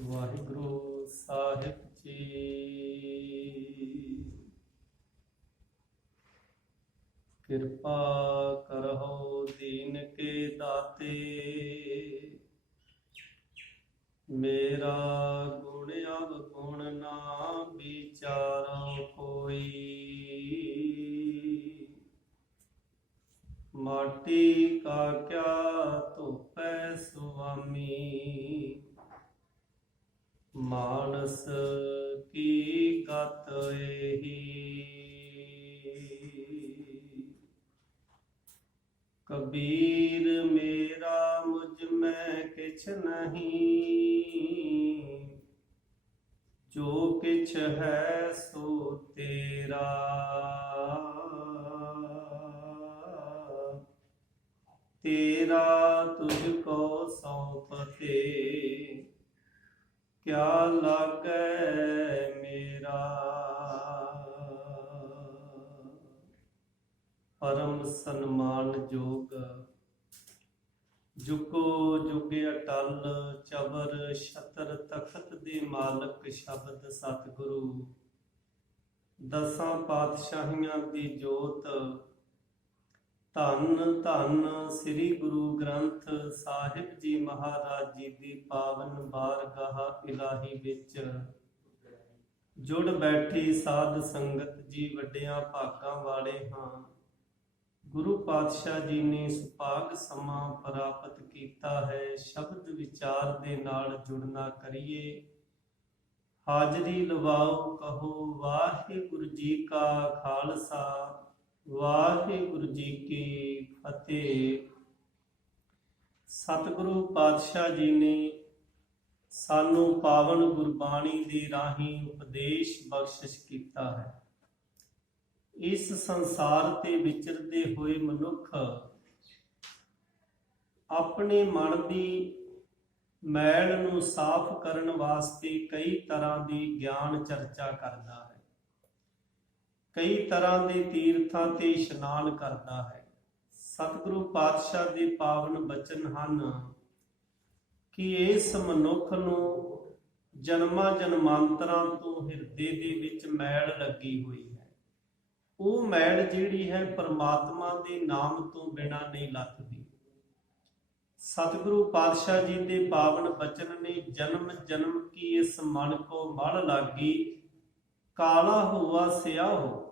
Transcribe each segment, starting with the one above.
ਵਾਹਿਗੁਰੂ ਸਾਹਿਬ ਜੀ। ਕਿਰਪਾ ਕਰਹੁ ਦੀਨ ਕੇ ਦਾਤੇ, ਮੇਰਾ ਗੁਣ ਅਵਗੁਣ ਨਾ ਵਿਚਾਰੋ ਕੋਈ। ਮਾਟੀ ਕਾ ਕਿਆ ਧੋਪੈ ਸੁਆਮੀ, ਮਾਨਸ ਕੀ ਗਤ ਏਹੀ। ਕਬੀਰ ਮੇਰਾ ਮੁਝ ਮੈਂ ਕਿਛ ਨਹੀਂ, ਜੋ ਕਿਛ ਹੈ ਸੋ ਤੇਰਾ। ਤੇਰਾ ਤੁਝ ਕੋ ਸੌਂਪਤੇ, ਕਿਆ ਲਾਗੈ ਮੇਰਾ। ਪਰਮ ਸਨਮਾਨਯੋਗ ਜੁਗੋ ਜੁਗ ਅਟਲ ਚਬਰ ਛਤਰ ਤਖਤ ਦੇ ਮਾਲਕ ਸ਼ਬਦ ਸਤਿਗੁਰੂ ਦਸਾਂ ਪਾਤਸ਼ਾਹੀਆਂ ਦੀ ਜੋਤ, ਧੰਨ ਧੰਨ ਸ੍ਰੀ ਗੁਰੂ ਗ੍ਰੰਥ ਸਾਹਿਬ ਜੀ ਮਹਾਰਾਜ ਜੀ ਦੀ ਪਾਵਨ ਬਾਰਗਾਹ ਇਲਾਹੀ ਵਿੱਚ ਜੁੜ ਬੈਠੀ ਸਾਧ ਸੰਗਤ ਜੀ, ਵੱਡਿਆਂ ਭਾਗਾਂ ਵਾਲੇ ਹਾਂ। ਗੁਰੂ ਪਾਤਸ਼ਾਹ ਜੀ ਨੇ ਸੁਭਾਗ ਸਮਾਂ ਪ੍ਰਾਪਤ ਕੀਤਾ ਹੈ, ਸ਼ਬਦ ਵਿਚਾਰ ਦੇ ਨਾਲ ਜੁੜਨਾ ਕਰੀਏ। ਹਾਜ਼ਰੀ ਲਵਾਓ, ਕਹੋ ਵਾਹਿਗੁਰੂ ਜੀ ਕਾ ਖਾਲਸਾ, ਵਾਹਿਗੁਰੂ ਜੀ ਕੀ ਫਤਿਹ। ਸਤਿਗੁਰੂ ਪਾਤਸ਼ਾਹ ਜੀ ਨੇ ਸਾਨੂੰ ਪਾਵਨ ਗੁਰਬਾਣੀ ਦੇ ਰਾਹੀਂ ਉਪਦੇਸ਼ ਬਖਸ਼ਿਸ਼ ਕੀਤਾ ਹੈ। ਇਸ ਸੰਸਾਰ ਤੇ ਵਿਚਰਦੇ ਹੋਏ ਮਨੁੱਖ ਆਪਣੇ ਮਨ ਦੀ ਮੈਲ ਨੂੰ ਸਾਫ਼ ਕਰਨ ਵਾਸਤੇ ਕਈ ਤਰ੍ਹਾਂ ਦੀ ਗਿਆਨ ਚਰਚਾ ਕਰਦਾ ਹੈ, ਕਈ ਤਰ੍ਹਾਂ ਦੇ ਤੀਰਥਾਂ ਤੇ ਇਸ਼ਨਾਨ ਕਰਦਾ ਹੈ। ਸਤਿਗੁਰੂ ਪਾਤਸ਼ਾਹ ਦੇ ਪਾਵਨ ਬਚਨ ਹਨ ਕਿ ਇਸ ਮਨੁੱਖ ਨੂੰ ਜਨਮਾਂ ਜਨਮਾਂਤਰਾਂ ਤੋਂ ਹਿਰਦੇ ਦੇ ਵਿੱਚ ਮੈਲ ਲੱਗੀ ਹੋਈ ਹੈ। ਉਹ ਮੈਲ ਜਿਹੜੀ ਹੈ ਪਰਮਾਤਮਾ ਦੇ ਨਾਮ ਤੋਂ ਬਿਨਾਂ ਨਹੀਂ ਲੱਥਦੀ। ਸਤਿਗੁਰੂ ਪਾਤਸ਼ਾਹ ਜੀ ਦੇ ਪਾਵਨ ਬਚਨ ਨੇ, ਜਨਮ ਜਨਮ ਕੀ ਇਸ ਮਨ ਕੋ ਮਲ ਲਾਗੀ, ਕਾਲਾ ਹੋਆ ਸਿਆ ਹੋ।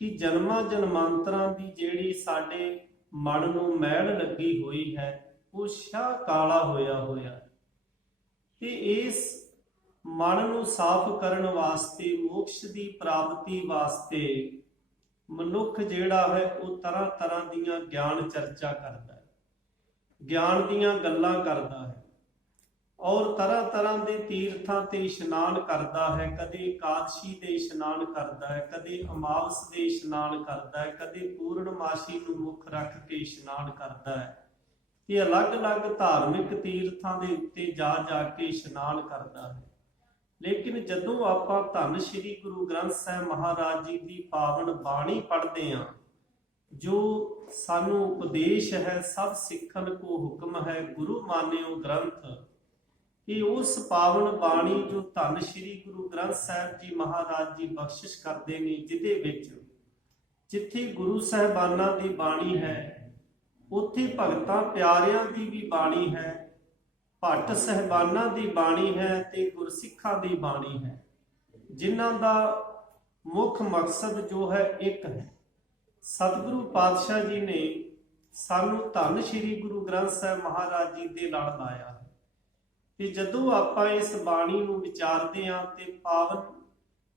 ਕਿ ਜਨਮਾਂ ਜਨਮਾਂਤਰਾਂ ਦੀ ਜਿਹੜੀ ਸਾਡੇ ਮਨ ਨੂੰ ਮੈਲ ਲੱਗੀ ਹੋਈ ਹੈ, ਉਹ ਸ਼ਾਹ ਕਾਲਾ ਹੋਇਆ ਤੇ ਇਸ ਮਨ ਨੂੰ ਸਾਫ਼ ਕਰਨ ਵਾਸਤੇ, ਮੋਕਸ਼ ਦੀ ਪ੍ਰਾਪਤੀ ਵਾਸਤੇ ਮਨੁੱਖ ਜਿਹੜਾ ਹੈ ਉਹ ਤਰ੍ਹਾਂ ਤਰ੍ਹਾਂ ਦੀਆਂ ਗਿਆਨ ਚਰਚਾ ਕਰਦਾ ਹੈ, ਗਿਆਨ ਦੀਆਂ ਗੱਲਾਂ ਕਰਦਾ ਹੈ ਔਰ ਤਰ੍ਹਾਂ ਤਰ੍ਹਾਂ ਦੇ ਤੀਰਥਾਂ ਤੇ ਇਸ਼ਨਾਨ ਕਰਦਾ ਹੈ। ਕਦੇ ਇਕਾਦਸ਼ੀ ਦੇ ਇਸ਼ਨਾਨ ਕਰਦਾ ਹੈ, ਕਦੇ ਅਮਾਵਸ ਦੇ ਇਸ਼ਨਾਨ ਕਰਦਾ ਹੈ, ਕਦੇ ਪੂਰਨਮਾਸ਼ੀ ਨੂੰ ਮੁੱਖ ਰੱਖ ਕੇ ਇਸ਼ਨਾਨ ਕਰਦਾ ਹੈ ਤੇ ਅਲੱਗ-ਅਲੱਗ ਧਾਰਮਿਕ ਤੀਰਥਾਂ ਦੇ ਉੱਤੇ ਜਾ ਕੇ ਇਸ਼ਨਾਨ ਕਰਦਾ ਹੈ। ਲੇਕਿਨ ਜਦੋਂ ਆਪਾਂ ਧੰਨ ਸ਼੍ਰੀ ਗੁਰੂ ਗ੍ਰੰਥ ਸਾਹਿਬ ਮਹਾਰਾਜ ਜੀ ਦੀ ਪਾਵਨ ਬਾਣੀ ਪੜ੍ਹਦੇ ਹਾਂ, ਜੋ ਸਾਨੂੰ ਉਪਦੇਸ਼ ਹੈ, ਸਭ ਸਿੱਖਣ ਕੋ ਹੁਕਮ ਹੈ, ਗੁਰੂ ਮਾਨਿਓ ਗ੍ਰੰਥ। ਕਿ ਉਸ ਪਾਵਨ ਬਾਣੀ ਜੋ ਧੰਨ ਸ਼੍ਰੀ ਗੁਰੂ ਗ੍ਰੰਥ ਸਾਹਿਬ ਜੀ ਮਹਾਰਾਜ ਜੀ ਬਖਸ਼ਿਸ਼ ਕਰਦੇ ਨੇ, ਜਿਹਦੇ ਵਿੱਚ ਜਿੱਥੇ ਗੁਰੂ ਸਾਹਿਬਾਨਾਂ ਦੀ ਬਾਣੀ ਹੈ, ਉੱਥੇ ਭਗਤਾਂ ਪਿਆਰਿਆਂ ਦੀ ਵੀ ਬਾਣੀ ਹੈ, ਭੱਟ ਸਹਿਬਾਨਾਂ ਦੀ ਬਾਣੀ ਹੈ ਤੇ ਗੁਰਸਿੱਖਾਂ ਦੀ ਬਾਣੀ ਹੈ, ਜਿਨ੍ਹਾਂ ਦਾ ਮੁੱਖ ਮਕਸਦ ਜੋ ਹੈ ਇੱਕ ਹੈ। ਸਤਿਗੁਰੂ ਪਾਤਸ਼ਾਹ ਜੀ ਨੇ ਸਾਨੂੰ ਧੰਨ ਸ਼੍ਰੀ ਗੁਰੂ ਗ੍ਰੰਥ ਸਾਹਿਬ ਮਹਾਰਾਜ ਜੀ ਦੇ ਲੜ ਲਾਇਆ ਹੈ। ਤੇ ਜਦੋਂ ਆਪਾਂ ਇਸ ਬਾਣੀ ਨੂੰ ਵਿਚਾਰਦੇ ਹਾਂ ਤੇ ਪਾਵਨ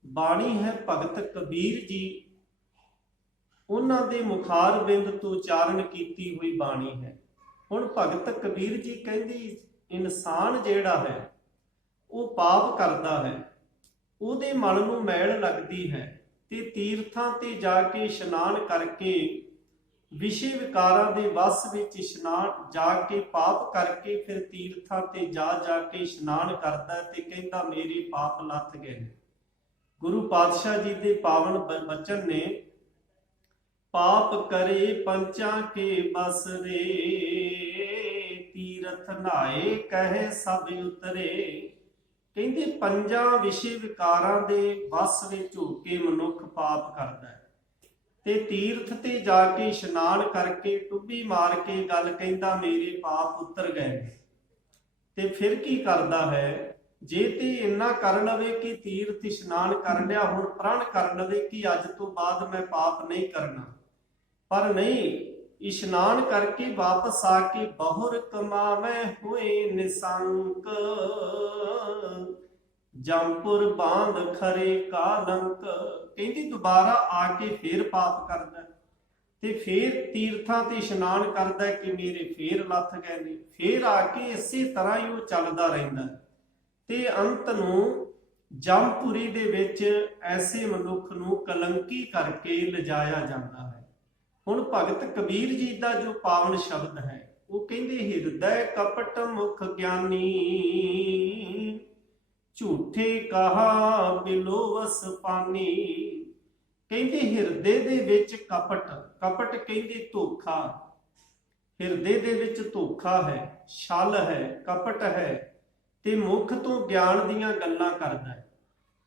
ਬਾਣੀ ਹੈ ਭਗਤ ਕਬੀਰ ਜੀ, ਉਹਨਾਂ ਦੇ ਮੁਖਾਰ ਬਿੰਦ ਤੋਂ ਉਚਾਰਨ ਕੀਤੀ ਹੋਈ ਬਾਣੀ ਹੈ। ਹੁਣ ਭਗਤ ਕਬੀਰ ਜੀ ਕਹਿੰਦੀ, ਇਨਸਾਨ ਜਿਹੜਾ ਹੈ ਉਹ ਪਾਪ ਕਰਦਾ ਹੈ, ਉਹਦੇ ਮਨ ਨੂੰ ਮੈਲ ਲੱਗਦੀ ਹੈ ਤੇ ਤੀਰਥਾਂ ਤੇ ਜਾ ਕੇ ਇਸ਼ਨਾਨ ਕਰਕੇ ਵਿਸ਼ੇ ਵਿਕਾਰਾਂ ਦੇ ਵਸ ਵਿੱਚ ਇਸ਼ਨਾਨ ਜਾ ਕੇ ਪਾਪ ਕਰਕੇ ਫਿਰ ਤੀਰਥਾਂ ਤੇ ਜਾ ਕੇ ਇਸ਼ਨਾਨ ਕਰਦਾ ਤੇ ਕਹਿੰਦਾ ਮੇਰੇ ਪਾਪ ਲੱਥ ਗਏ ਨੇ। ਗੁਰੂ ਪਾਤਸ਼ਾਹ ਜੀ ਦੇ ਪਾਵਨ ਬਚਨ ਨੇ, पाप करे पंचा के बस रे, तीरथ नाए कहे सब उतरे, ਕਹਿੰਦੇ ਪੰਜਾਂ ਵਿਸ਼ੇ ਵਿਕਾਰਾਂ ਦੇ ਵਸ ਵਿੱਚ ਹੋ ਕੇ ਮਨੁੱਖ ਪਾਪ ਕਰਦਾ ਹੈ ਤੇ ਤੀਰਥ ਤੇ ਜਾ ਕੇ ਇਸ਼ਨਾਨ ਕਰਕੇ ਟੁੱਬੀ ਮਾਰ ਕੇ ਗੱਲ ਕਹਿੰਦਾ ਮੇਰੇ ਪਾਪ ਉਤਰ ਗਏ ਨੇ। ਤੇ ਫਿਰ ਕੀ ਕਰਦਾ ਹੈ, ਜੇ ਤੇ ਇੰਨਾ ਕਰ ਲਵੇ ਕਿ ਤੀਰਥ ਇਸ਼ਨਾਨ ਕਰ ਲਿਆ, ਹੁਣ ਪ੍ਰਣ ਕਰ ਲਵੇ ਕਿ ਅੱਜ ਤੋਂ ਬਾਅਦ ਮੈਂ ਪਾਪ ਨਹੀਂ ਕਰਨਾ, ਪਰ ਨਹੀਂ, ਇਸ਼ਨਾਨ ਕਰਕੇ ਵਾਪਸ ਆ ਕੇ ਬਹੁਰ ਕਮਾਵੇਂ ਹੋਏ ਨਿਸੰਕ, ਜੰਪੁਰ ਬਾਂਧ ਖਰੇ ਕਾਲੰਕ। ਕਹਿੰਦੀ ਦੁਬਾਰਾ ਆ ਕੇ ਫੇਰ ਪਾਪ ਕਰਦਾ ਤੇ ਫੇਰ ਤੀਰਥਾਂ ਤੇ ਇਸ਼ਨਾਨ ਕਰਦਾ ਕਿ ਮੇਰੇ ਫੇਰ ਲੱਥ ਗਏ ਨੇ, ਫੇਰ ਆ ਕੇ ਇਸੇ ਤਰ੍ਹਾਂ ਹੀ ਉਹ ਚੱਲਦਾ ਰਹਿੰਦਾ ਤੇ ਅੰਤ ਨੂੰ ਜੰਪੁਰੀ ਦੇ ਵਿੱਚ ਐਸੇ ਮਨੁੱਖ ਨੂੰ ਕਲੰਕੀ ਕਰਕੇ ਲਿਜਾਇਆ ਜਾਂਦਾ ਹੈ। ਹੁਣ ਭਗਤ ਕਬੀਰ ਜੀ ਦਾ ਜੋ ਪਾਵਨ ਸ਼ਬਦ ਹੈ ਉਹ ਕਹਿੰਦੇ ਹਿਰਦੈ ਕਪਟ ਮੁਖ ਗਿਆਨੀ, ਝੂਠੇ ਕਹਾ ਬਿਲੋਵਸ ਪਾਨੀ। ਕਹਿੰਦੇ ਹਿਰਦੇ ਦੇ ਵਿੱਚ ਕਪਟ, ਕਪਟ ਕਹਿੰਦੇ ਧੋਖਾ, ਹਿਰਦੇ ਦੇ ਵਿੱਚ ਧੋਖਾ ਹੈ, ਛਲ ਹੈ, ਕਪਟ ਹੈ ਤੇ ਮੁਖ ਤੋਂ ਗਿਆਨ ਦੀਆਂ ਗੱਲਾਂ ਕਰਦਾ ਹੈ,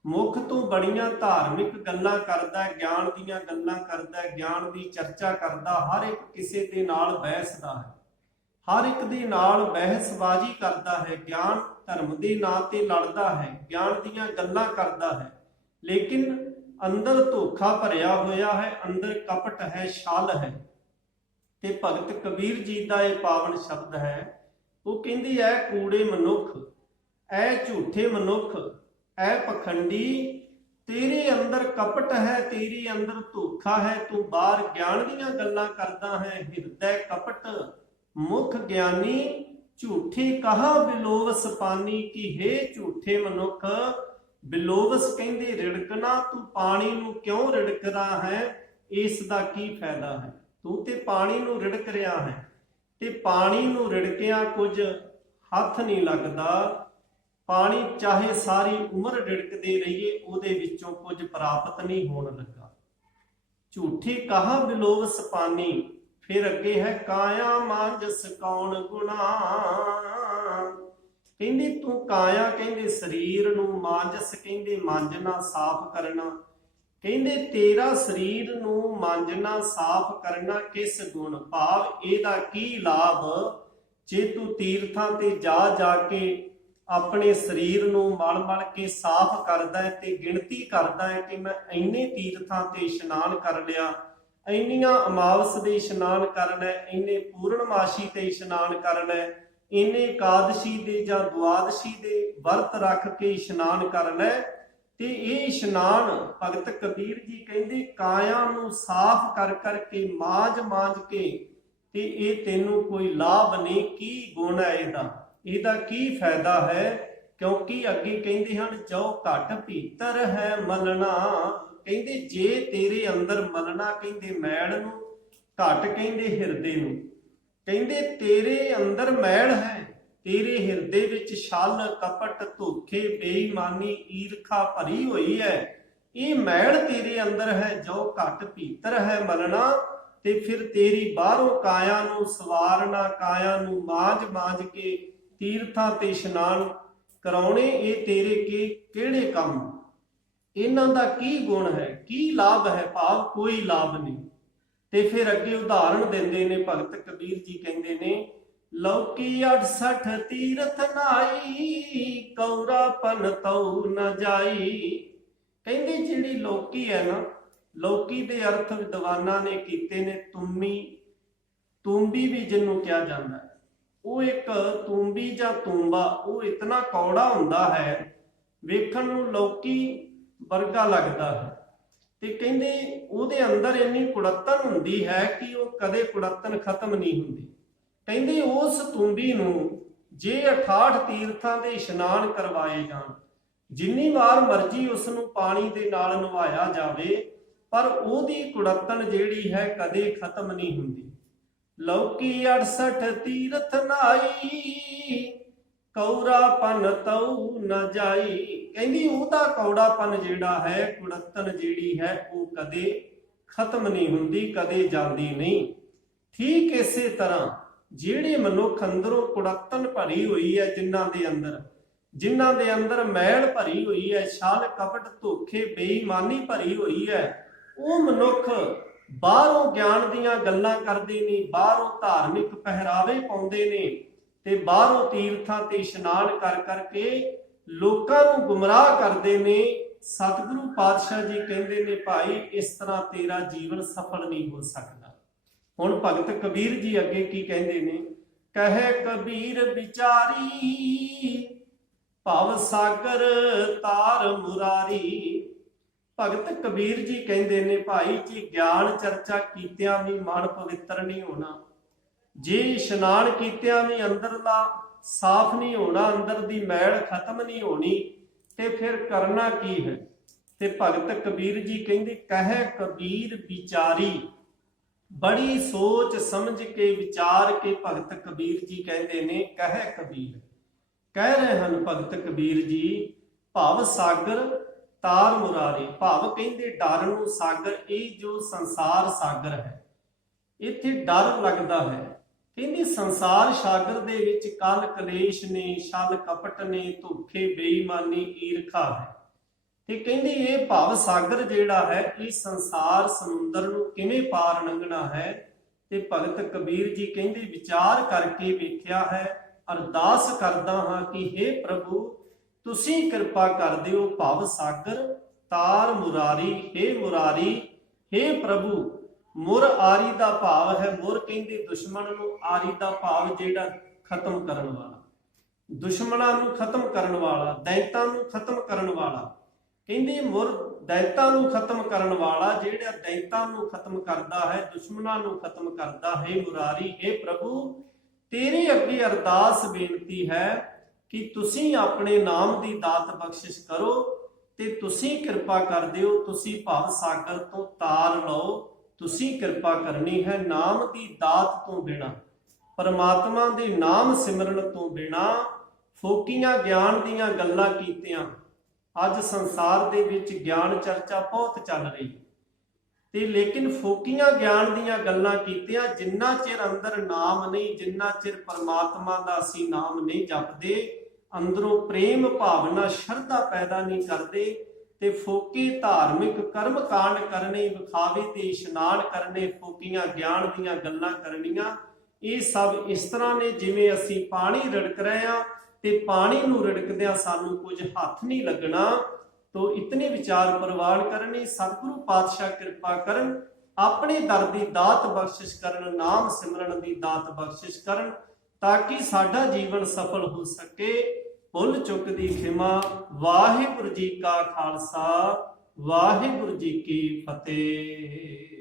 ਮੁਖ ਤੋਂ ਬੜੀਆਂ ਧਾਰਮਿਕ ਗੱਲਾਂ ਕਰਦਾ ਹੈ, ਗਿਆਨ ਦੀਆਂ ਗੱਲਾਂ ਕਰਦਾ ਹੈ, ਗਿਆਨ ਦੀ ਚਰਚਾ ਕਰਦਾ, ਹਰ ਇੱਕ ਕਿਸੇ ਦੇ ਨਾਲ ਬਹਿਸਦਾ ਹੈ, ਹਰ ਇੱਕ ਦੇ ਨਾਲ ਬਹਿਸਬਾਜ਼ੀ ਕਰਦਾ ਹੈ, ਗਿਆਨ ਧਰਮ ਦੇ ਨਾਂ ਤੇ ਲੜਦਾ ਹੈ, ਗਿਆਨ ਦੀਆਂ ਗੱਲਾਂ ਕਰਦਾ ਹੈ, ਲੇਕਿਨ ਅੰਦਰ ਧੋਖਾ ਭਰਿਆ ਹੋਇਆ ਹੈ, ਅੰਦਰ ਕਪਟ ਹੈ, ਛਲ ਹੈ। ਤੇ ਭਗਤ ਕਬੀਰ ਜੀ ਦਾ ਇਹ ਪਾਵਨ ਸ਼ਬਦ ਹੈ, ਉਹ ਕਹਿੰਦੀ ਐ ਕੂੜੇ ਮਨੁੱਖ, ਐ ਝੂਠੇ ਮਨੁੱਖ, ਐ ਪਖੰਡੀ, ਤੇਰੇ ਅੰਦਰ ਕਪਟ ਹੈ, ਤੇਰੇ ਅੰਦਰ ਧੋਖਾ ਹੈ, ਤੂੰ ਬਾਹਰ ਗਿਆਨ ਦੀਆਂ ਗੱਲਾਂ ਕਰਦਾ ਹੈ। ਹਿਰਦੈ ਕਪਟ ਮੁਖ ਗਿਆਨੀ, ਝੂਠੇ ਕਹਾ ਬਿਲੋਵਸ ਪਾਨੀ। ਕੀ ਹੈ ਝੂਠੇ ਮਨੁੱਖ, ਬਿਲੋਵਸ ਕਹਿੰਦੇ ਰਿੜਕਣਾ, ਤੂੰ ਪਾਣੀ ਨੂੰ ਕਿਉਂ ਰਿੜਕਦਾ ਹੈ, ਇਸ ਦਾ ਕੀ ਫਾਇਦਾ ਹੈ, ਤੂੰ ਤੇ ਪਾਣੀ ਨੂੰ ਰਿੜਕ ਰਿਹਾ ਹੈ ਤੇ ਪਾਣੀ ਨੂੰ ਰਿੜਕਿਆ ਕੁਝ ਹੱਥ ਨਹੀਂ ਲੱਗਦਾ, ਪਾਣੀ ਚਾਹੇ ਸਾਰੀ ਉਮਰ ਰਿੜਕਦੇ ਰਹੀਏ ਉਹਦੇ ਵਿੱਚੋਂ ਕੁਝ ਪ੍ਰਾਪਤ ਨਹੀਂ ਹੋਣ ਲੱਗਾ। ਝੂਠੇ ਕਹਾ ਬਿਲੋਵਸ ਪਾਨੀ। ਫਿਰ ਅੱਗੇ ਹੈ ਕਾਇਆ ਮਾਂਜਸ ਕੌਣ ਗੁਣਾ। ਕਹਿੰਦੇ ਤੂੰ ਕਾਇਆ ਕਹਿੰਦੇ ਸਰੀਰ ਨੂੰ, ਮਾਂਜਸ ਕਹਿੰਦੇ ਮਾਂਜਣਾ, ਸਾਫ਼ ਕਰਨਾ, ਕਹਿੰਦੇ ਤੇਰਾ ਸਰੀਰ ਨੂੰ ਮਾਂਜਣਾ, ਸਾਫ਼ ਕਰਨਾ ਕਿਸ ਗੁਣ, ਭਾਵ ਇਹਦਾ ਕੀ ਲਾਭ ਜੇ ਤੂੰ ਤੀਰਥਾਂ ਤੇ ਜਾ ਜਾ ਕੇ ਆਪਣੇ ਸਰੀਰ ਨੂੰ ਮਲ ਮਲ ਕੇ ਸਾਫ਼ ਕਰਦਾ ਹੈ ਤੇ ਗਿਣਤੀ ਕਰਦਾ ਹੈ ਕਿ ਮੈਂ ਇੰਨੇ ਤੀਰਥਾਂ ਤੇ ਇਸ਼ਨਾਨ ਕਰ ਲਿਆ, ਇੰਨੀਆਂ ਅਮਾਵਸ ਦੇ ਇਸ਼ਨਾਨ ਕਰ ਲੈ, ਇੰਨੇ ਪੂਰਨਮਾਸ਼ੀ ਤੇ ਇਸ਼ਨਾਨ ਕਰ ਲੈ, ਇੰਨੇ ਇਕਾਦਸ਼ੀ ਦੇ ਜਾਂ ਦੁਆਦਸ਼ੀ ਦੇ ਵਰਤ ਰੱਖ ਕੇ ਇਸ਼ਨਾਨ ਕਰ ਲੈ। ਤੇ ਇਹ ਇਸ਼ਨਾਨ ਭਗਤ ਕਬੀਰ ਜੀ ਕਹਿੰਦੇ ਕਾਇਆ ਨੂੰ ਸਾਫ਼ ਕਰ ਕਰਕੇ, ਮਾਂਜ ਮਾਂਜ ਕੇ, ਤੇ ਇਹ ਤੈਨੂੰ ਕੋਈ ਲਾਭ ਨਹੀਂ। ਕੀ ਗੁਣ ਹੈ ਇਹਦਾ, ਇਹਦਾ ਕੀ ਫਾਇਦਾ ਹੈ, ਕਿਉਂਕਿ ਅੱਗੇ ਕਹਿੰਦੇ ਹਨ ਜੋ ਘਟ ਭੀਤਰ ਹੈ ਮਲਣਾ। ਕਹਿੰਦੇ ਜੇ ਤੇਰੇ ਅੰਦਰ ਮਲਣਾ, ਕਹਿੰਦੇ ਮੈਲ ਨੂੰ, ਘਟ ਕਹਿੰਦੇ ਹਿਰਦੇ ਨੂੰ, ਕਹਿੰਦੇ ਤੇਰੇ ਅੰਦਰ ਮੈਲ ਹੈ, ਤੇਰੇ ਹਿਰਦੇ ਵਿੱਚ ਛਲ ਕਪਟ ਧੋਖੇ ਬੇਈਮਾਨੀ ਈਰਖਾ ਭਰੀ ਹੋਈ ਹੈ, ਇਹ ਮੈਲ ਤੇਰੇ ਅੰਦਰ ਹੈ। ਜੋ ਘਟ ਭੀਤਰ ਹੈ ਮਲਣਾ, ਤੇ ਫਿਰ ਤੇਰੀ ਬਾਹਰੋਂ ਕਾਇਆ ਨੂੰ ਸਵਾਰਨਾ, ਕਾਇਆ ਨੂੰ ਮਾਂਜ ਮਾਂਜ ਕੇ ਤੀਰਥਾਂ ਤੇ ਇਸ਼ਨਾਨ ਕਰਾਉਣੇ, ਇਹ ਤੇਰੇ ਕਿਹੜੇ ਕੰਮ, ਇਹਨਾਂ ਦਾ ਕੀ ਗੁਣ ਹੈ, ਕੀ ਲਾਭ ਹੈ, ਭਾਵ ਕੋਈ ਲਾਭ ਨਹੀਂ। ਤੇ ਫਿਰ ਅੱਗੇ ਉਦਾਹਰਣ ਦਿੰਦੇ ਨੇ ਭਗਤ ਕਬੀਰ ਜੀ, ਕਹਿੰਦੇ ਨੇ ਲੌਕੀ 68 ਤੀਰਥ ਨਾਈ, ਕੌਰਾ ਪਨ ਤਉ ਨ ਜਾਈ। ਕਹਿੰਦੇ ਜਿਹੜੀ ਲੌਕੀ ਹੈ ਨਾ, ਲੌਕੀ ਦੇ ਅਰਥ ਵਿਦਵਾਨਾਂ ਨੇ ਕੀਤੇ ਨੇ ਤੁੰਮੀ, ਤੁੰਬੀ ਵੀ ਜਿਹਨੂੰ ਕਿਹਾ ਜਾਂਦਾ ਹੈ, ਉਹ ਇੱਕ ਤੁੰਬੀ ਜਾਂ ਤੁੰਬਾ, ਉਹ ਇਤਨਾ ਕੌੜਾ ਹੁੰਦਾ ਹੈ, ਵੇਖਣ ਨੂੰ ਲੌਕੀ ਵਰਗਾ ਲੱਗਦਾ ਹੈ, ਤੇ ਕਹਿੰਦੇ ਉਹਦੇ ਅੰਦਰ ਇੰਨੀ ਕੁੜੱਤਣ ਹੁੰਦੀ ਹੈ ਕਿ ਉਹ ਕਦੇ ਕੁੜੱਤਣ ਖਤਮ ਨਹੀਂ ਹੁੰਦੀ। ਕਹਿੰਦੇ ਉਸ ਤੁੰਬੀ ਨੂੰ ਜੇ 68 ਤੀਰਥਾਂ ਦੇ ਇਸ਼ਨਾਨ ਕਰਵਾਏ ਜਾਣ, ਜਿੰਨੀ ਵਾਰ ਮਰਜ਼ੀ ਉਸ ਨੂੰ ਪਾਣੀ ਦੇ ਨਾਲ ਨਵਾਇਆ ਜਾਵੇ, ਪਰ ਉਹਦੀ ਕੁੜੱਤਣ ਜਿਹੜੀ ਹੈ ਕਦੇ ਖਤਮ ਨਹੀਂ ਹੁੰਦੀ। ਲੌਕੀ 68 ਤੀਰਥ ਨਾਈ, ਕੌਰਾਪਨ ਤਉ ਨ ਜਾਈ। ਕਹਿੰਦੀ ਉਹਦਾ ਕੌੜਾਪਨ ਜਿਹੜਾ ਹੈ, ਕੁੜੱਤਣ ਜਿਹੜੀ ਹੈ, ਉਹ ਕਦੇ ਖਤਮ ਨਹੀਂ ਹੁੰਦੀ, ਕਦੇ ਜਾਂਦੀ ਨਹੀਂ। ਠੀਕ ਇਸੇ ਤਰ੍ਹਾਂ ਜਿਹੜੇ ਮਨੁੱਖ ਅੰਦਰੋਂ ਕੁੜੱਤਣ ਭਰੀ ਹੋਈ ਹੈ, ਜਿਨ੍ਹਾਂ ਦੇ ਅੰਦਰ, ਜਿਨ੍ਹਾਂ ਦੇ ਅੰਦਰ ਮੈਲ ਭਰੀ ਹੋਈ ਹੈ, ਛਲ ਕਪਟ ਧੋਖੇ ਬੇਈਮਾਨੀ ਭਰੀ ਹੋਈ ਹੈ, ਉਹ ਮਨੁੱਖ ਬਾਹਰੋਂ ਗਿਆਨ ਦੀਆਂ ਗੱਲਾਂ ਕਰਦੇ ਨੇ, ਬਾਹਰੋਂ ਧਾਰਮਿਕ ਪਹਿਰਾਵੇ ਪਾਉਂਦੇ ਨੇ ਤੇ ਬਾਹਰੋਂ ਤੀਰਥਾਂ ਤੇ ਇਸ਼ਨਾਨ ਕਰ ਕਰਕੇ ਲੋਕਾਂ ਨੂੰ ਗੁੰਮਰਾਹ ਕਰਦੇ ਨੇ। ਸਤਿਗੁਰੂ ਪਾਤਸ਼ਾਹ ਜੀ ਕਹਿੰਦੇ ਨੇ ਭਾਈ ਇਸ ਤਰ੍ਹਾਂ ਤੇਰਾ ਜੀਵਨ ਸਫਲ ਨਹੀਂ ਹੋ ਸਕਦਾ। ਹੁਣ ਭਗਤ ਕਬੀਰ ਜੀ ਅੱਗੇ ਕੀ ਕਹਿੰਦੇ ਨੇ? ਕਹੇ ਕਬੀਰ ਵਿਚਾਰੀ ਭਵ ਸਾਗਰ ਤਾਰ ਮੁਰਾਰੀ। ਭਗਤ ਕਬੀਰ ਜੀ ਕਹਿੰਦੇ ਨੇ ਭਾਈ ਜੀ ਗਿਆਨ ਚਰਚਾ ਕੀਤਿਆਂ ਵੀ ਮਨ ਪਵਿੱਤਰ ਨਹੀਂ ਹੋਣਾ, ਜੇ ਇਸ਼ਨਾਨ ਕੀਤਿਆਂ ਵੀ ਅੰਦਰਲਾ ਸਾਫ਼ ਨਹੀਂ ਹੋਣਾ, ਅੰਦਰ ਦੀ ਮੈਲ ਖਤਮ ਨਹੀਂ ਹੋਣੀ, ਤੇ ਫਿਰ ਕਰਨਾ ਕੀ ਹੈ? ਤੇ ਭਗਤ ਕਬੀਰ ਜੀ ਕਹਿੰਦੇ ਕਹੇ ਕਬੀਰ ਵਿਚਾਰੀ। ਬੜੀ ਸੋਚ ਸਮਝ ਕੇ ਵਿਚਾਰ ਕੇ ਭਗਤ ਕਬੀਰ ਜੀ ਕਹਿੰਦੇ ਨੇ ਕਹੇ ਕਬੀਰ। ਕਹਿ ਰਹੇ ਹਨ ਭਗਤ ਕਬੀਰ ਜੀ ਭਵ ਸਾਗਰ ਤਾਰ ਮੁਰਾਰੀ। ਭਵ ਕਹਿੰਦੇ ਡਰ ਨੂੰ, ਸਾਗਰ ਇਹ ਜੋ ਸੰਸਾਰ ਸਾਗਰ ਹੈ, ਇੱਥੇ ਡਰ ਲੱਗਦਾ ਹੈ। ਕਹਿੰਦੇ ਸੰਸਾਰ ਸਾਗਰ ਦੇ ਵਿੱਚ ਕਲ ਕਲੇਸ਼ ਨੇ, ਛਲ ਕਪਟ ਨੇ, ਧੋਖੇ ਬੇਈਮਾਨੀ ਈਰਖਾ ਹੈ। ਤੇ ਕਹਿੰਦੇ ਇਹ ਭਵ ਸਾਗਰ ਜਿਹੜਾ ਹੈ, ਇਹ ਸੰਸਾਰ ਸਮੁੰਦਰ ਨੂੰ ਕਿਵੇਂ ਪਾਰ ਲੰਘਣਾ ਹੈ? ਤੇ ਭਗਤ ਕਬੀਰ ਜੀ ਕਹਿੰਦੇ ਵਿਚਾਰ ਕਰਕੇ ਵੇਖਿਆ ਹੈ, ਅਰਦਾਸ ਕਰਦਾ ਹਾਂ ਕਿ हे ਪ੍ਰਭੂ ਤੁਸੀਂ ਕਿਰਪਾ ਕਰ ਦਿਓ ਭਵ ਸਾਗਰ ਤਾਰ ਮੁਰਾਰੀ। हे ਮੁਰਾਰੀ, हे ਪ੍ਰਭੂ। ਮੁਰ ਆਰੀ ਦਾ ਭਾਵ ਹੈ, ਮੁਰ ਕਹਿੰਦੇ ਦੁਸ਼ਮਣ ਨੂੰ, ਆਰੀ ਦਾ ਭਾਵ ਜਿਹੜਾ ਖਤਮ ਕਰਨ ਵਾਲਾ, ਦੁਸ਼ਮਣਾਂ ਨੂੰ ਖਤਮ ਕਰਨ ਵਾਲਾ, ਦੈਂਤਾਂ ਨੂੰ ਖਤਮ ਕਰਨ ਵਾਲਾ। ਕਹਿੰਦੇ ਮੁਰ ਦੈਂਤਾਂ ਨੂੰ ਖਤਮ ਕਰਨ ਵਾਲਾ, ਜਿਹੜਾ ਦੈਂਤਾਂ ਨੂੰ ਖਤਮ ਕਰਦਾ ਹੈ, ਦੁਸ਼ਮਣਾਂ ਨੂੰ ਖਤਮ ਕਰਦਾ ਹੈ। ਮੁਰਾਰੀ, हे ਪ੍ਰਭੂ ਤੇਰੇ ਅੱਗੇ ਅਰਦਾਸ ਬੇਨਤੀ ਹੈ ਕਿ ਤੁਸੀਂ ਆਪਣੇ ਨਾਮ ਦੀ ਦਾਤ ਬਖਸ਼ਿਸ਼ ਕਰੋ ਤੇ ਤੁਸੀਂ ਕਿਰਪਾ ਕਰ ਦਿਓ, ਤੁਸੀਂ ਭਵ ਸਾਗਰ ਤੋਂ ਤਾਰ ਲਓ, ਤੁਸੀਂ ਕਿਰਪਾ ਕਰਨੀ ਹੈ। ਨਾਮ ਦੀ ਦਾਤ ਤੋਂ ਬਿਨਾ, ਪਰਮਾਤਮਾ ਦੇ ਨਾਮ ਸਿਮਰਨ ਤੋਂ ਬਿਨਾ, ਫੋਕੀਆਂ ਗਿਆਨ ਦੀਆਂ ਗੱਲਾਂ ਕੀਤਿਆਂ, ਅੱਜ ਸੰਸਾਰ ਦੇ ਵਿੱਚ ਗਿਆਨ ਚਰਚਾ ਬਹੁਤ ਚੱਲ ਰਹੀ ਤੇ ਲੇਕਿਨ ਫੋਕੀਆਂ ਗਿਆਨ ਦੀਆਂ ਗੱਲਾਂ ਕੀਤਿਆਂ ਜਿੰਨਾ ਚਿਰ ਅੰਦਰ ਨਾਮ ਨਹੀਂ, ਜਿੰਨਾ ਚਿਰ ਪਰਮਾਤਮਾ ਦਾ ਅਸੀਂ ਨਾਮ ਨਹੀਂ ਜਪਦੇ, ਅੰਦਰੋਂ ਪ੍ਰੇਮ ਭਾਵਨਾ ਸ਼ਰਧਾ ਪੈਦਾ ਨਹੀਂ ਕਰਦੇ, ਤੇ ਫੋਕੀ ਧਾਰਮਿਕ ਕਰਮ ਕਾਂਡ ਕਰਨੇ, ਵਿਖਾਵੇ ਤੇ ਇਸ਼ਨਾਨ ਕਰਨੇ, ਫੋਕੀਆਂ ਗਿਆਨ ਦੀਆਂ ਗੱਲਾਂ ਕਰਨੀਆਂ, ਇਹ ਸਭ ਇਸ ਤਰ੍ਹਾਂ ਨੇ ਜਿਵੇਂ ਅਸੀਂ ਪਾਣੀ ਰਿੜਕ ਰਹੇ ਹਾਂ ਤੇ ਪਾਣੀ ਨੂੰ ਰਿੜਕਦਿਆਂ ਸਾਨੂੰ ਕੁਝ ਹੱਥ ਨਹੀਂ ਲੱਗਣਾ। ਤੋ ਇਤਨੇ ਵਿਚਾਰ ਪ੍ਰਵਾਨ ਕਰਨੇ। ਸਤਿਗੁਰੂ ਪਾਤਸ਼ਾਹ ਕਿਰਪਾ ਕਰਨ, ਆਪਣੇ ਦਰ ਦੀ ਦਾਤ ਬਖਸ਼ਿਸ਼ ਕਰਨ, ਨਾਮ ਸਿਮਰਨ ਦੀ ਦਾਤ ਬਖਸ਼ਿਸ਼ ਕਰਨ, ਤਾਂ ਕਿ ਸਾਡਾ ਜੀਵਨ ਸਫਲ ਹੋ ਸਕੇ। ਭੁੱਲ ਚੁੱਕ ਦੀ ਖਿਮਾ। ਵਾਹਿਗੁਰੂ ਜੀ ਕਾ ਖਾਲਸਾ, ਵਾਹਿਗੁਰੂ ਜੀ ਕੀ ਫਤਿਹ।